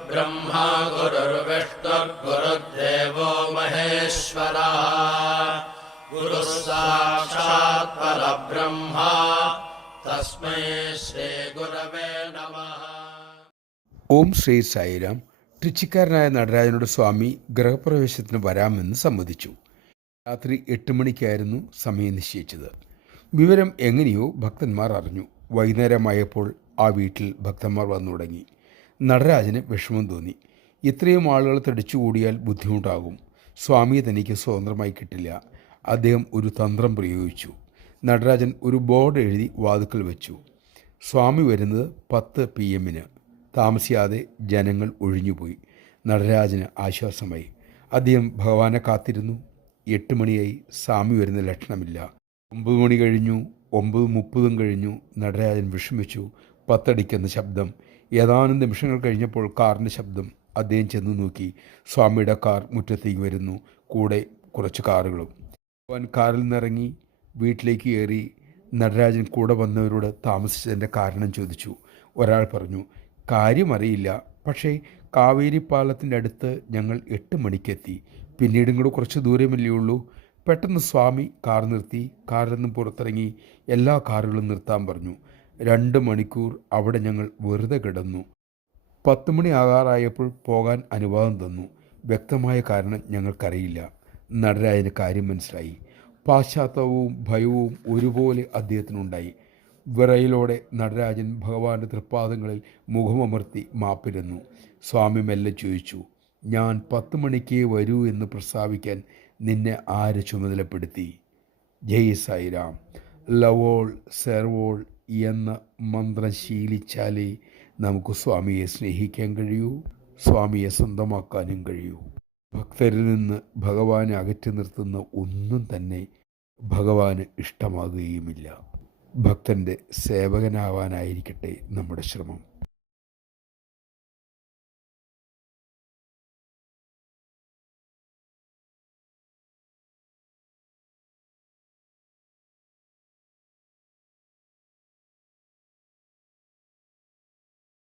गुरुर्ब्रह्मा गुरुर्विष्णुर्गुरुर्देवो महेश्वरः गुरुः साक्षात् परब्रह्मा तस्मै श्रीगुरवे नमः. ഓം ശ്രീ സായിരാം. ട്രിച്ചിക്കാരനായ നടരാജനോട് സ്വാമി ഗൃഹപ്രവേശത്തിന് വരാമെന്ന് സമ്മതിച്ചു. രാത്രി 8 മണിക്കായിരുന്നു സമയം നിശ്ചയിച്ചത്. വിവരം എങ്ങനെയോ ഭക്തന്മാർ അറിഞ്ഞു. വൈകുന്നേരമായപ്പോൾ ആ വീട്ടിൽ ഭക്തന്മാർ വന്നു തുടങ്ങി. നടരാജന് വിഷമം തോന്നി. ഇത്രയും ആളുകൾ തടിച്ചുകൂടിയാൽ ബുദ്ധിമുട്ടാകും. സ്വാമിയെ തനിക്ക് സ്വതന്ത്രമായി കിട്ടില്ല. അദ്ദേഹം ഒരു തന്ത്രം പ്രയോഗിച്ചു. നടരാജൻ ഒരു ബോർഡ് എഴുതി വാതുക്കൽ വെച്ചു. സ്വാമി വരുന്നത് 10 PM. താമസിയാതെ ജനങ്ങൾ ഒഴിഞ്ഞുപോയി. നടരാജന് ആശ്വാസമായി. അദ്ദേഹം ഭഗവാനെ കാത്തിരുന്നു. 8 മണിയായി. സ്വാമി വരുന്ന ലക്ഷണമില്ല. 9 മണി കഴിഞ്ഞു. 9:30 കഴിഞ്ഞു. നടരാജൻ വിഷമിച്ചു. 10 അടിക്കുന്ന ശബ്ദം. ഏതാനും നിമിഷങ്ങൾ കഴിഞ്ഞപ്പോൾ കാറിൻ്റെ ശബ്ദം. അദ്ദേഹം ചെന്ന് നോക്കി. സ്വാമിയുടെ കാർ മുറ്റത്തേക്ക് വരുന്നു. കൂടെ കുറച്ച് കാറുകളും. ഭഗവാൻ കാറിൽ നിന്നിറങ്ങി വീട്ടിലേക്ക് കയറി. നടരാജൻ കൂടെ വന്നവരോട് താമസിച്ചതിൻ്റെ കാരണം ചോദിച്ചു. ഒരാൾ പറഞ്ഞു, കാര്യമറിയില്ല, പക്ഷേ കാവേരി പാലത്തിൻ്റെ അടുത്ത് ഞങ്ങൾ 8 മണിക്കെത്തി. പിന്നീടും കൂടെ കുറച്ച് ദൂരമല്ലേ ഉള്ളൂ. പെട്ടെന്ന് സ്വാമി കാർ നിർത്തി. കാറിൽ നിന്ന് പുറത്തിറങ്ങി എല്ലാ കാറുകളും നിർത്താൻ പറഞ്ഞു. 2 മണിക്കൂർ അവിടെ ഞങ്ങൾ വെറുതെ കിടന്നു. 10 മണി ആകാറായപ്പോൾ പോകാൻ അനുവാദം തന്നു. വ്യക്തമായ കാരണം ഞങ്ങൾക്കറിയില്ല. നടരാജന് കാര്യം മനസ്സിലായി. പാശ്ചാത്തലവും ഭയവും ഒരുപോലെ അദ്ദേഹത്തിനുണ്ടായി. വിറയലോടെ നടരാജൻ ഭഗവാന്റെ തൃപ്പാദങ്ങളിൽ മുഖമമർത്തി മാപ്പിരുന്നു. സ്വാമി മെല്ലെ ചോദിച്ചു, ഞാൻ 10 മണിക്കേ വരൂ എന്ന് പ്രസ്താവിക്കാൻ നിന്നെ ആര് ചുമതലപ്പെടുത്തി? ജയ് സായിരാം. ലവോൾ സെർവോൾ എന്ന മന്ത്രം ശീലിച്ചാലേ നമുക്ക് സ്വാമിയെ സ്നേഹിക്കാൻ കഴിയൂ, സ്വാമിയെ സ്വന്തമാക്കാനും കഴിയൂ. ഭക്തരിൽ നിന്ന് ഭഗവാനെ അകറ്റി നിർത്തുന്ന ഒന്നും തന്നെ ഭഗവാന് ഇഷ്ടമാകുകയുമില്ല. ഭക്തൻ്റെ സേവകനാവാനായിരിക്കട്ടെ നമ്മുടെ ശ്രമം.